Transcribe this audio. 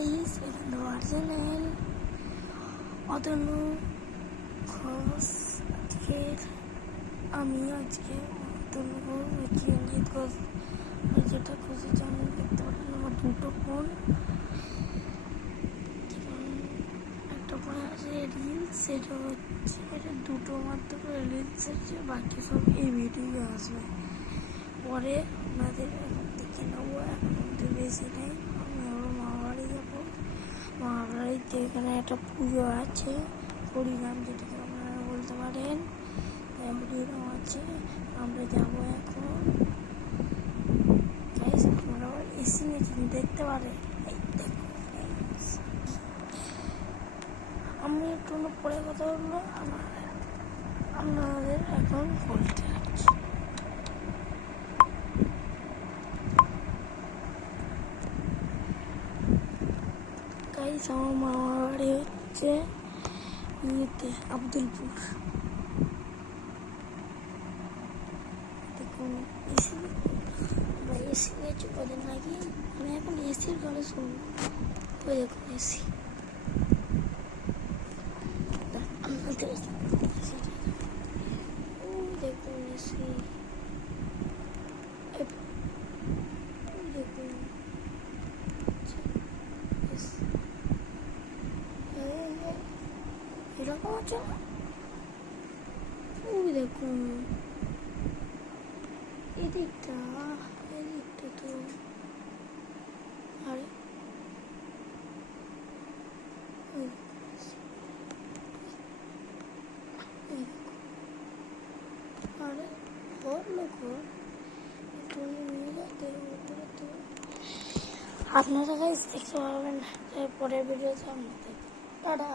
guys, welcome to our channel. Atanu Ghosh আমি আজকে অতনু ঘোষ রঞ্জিত ঘোষ যেটা খুশি চ্যানেল দেখতে পারেন। আমার দুটো ফোন, একটা ফোনে আছে রিলস, সেটা হচ্ছে এটা দুটো মাত্র রিলস আছে, বাকি সব এই ভিডিও আসবে পরে আপনাদের এখন দেখে নেবো। এখন অব্দি বেশি নেই, আমি আবার মামাবাড়ি যাবো। মামাবাড়িতে এখানে একটা পুজো আছে, হরিনাম যেটাকে আপনারা বলতে পারেন, হরিনাম আছে, আমরা যাবো এখন। আপনারা আবার এসি মেশিন দেখতে পারেন, এই দেখো। আমি একটু পরে কথা বলবো, আপনাদের এখন বলতে যাচ্ছি। আমার মামা বাড়ি হচ্ছে আব্দুলপুর। দেখুন এসি, আমরা এসি নিয়েছি কদিন আগে, আমি এখন এসির ঘরে শুনবো। ওই দেখুন এসি, আপনাদের ওই দেখুন এসি, দেখুন এরকম আছে। ওই দেখুন এদিকটা তো, আরে আরে আপনারা গাইস দেখতে পাবেন পরের ভিডিওতে। আপনাদের টাটা।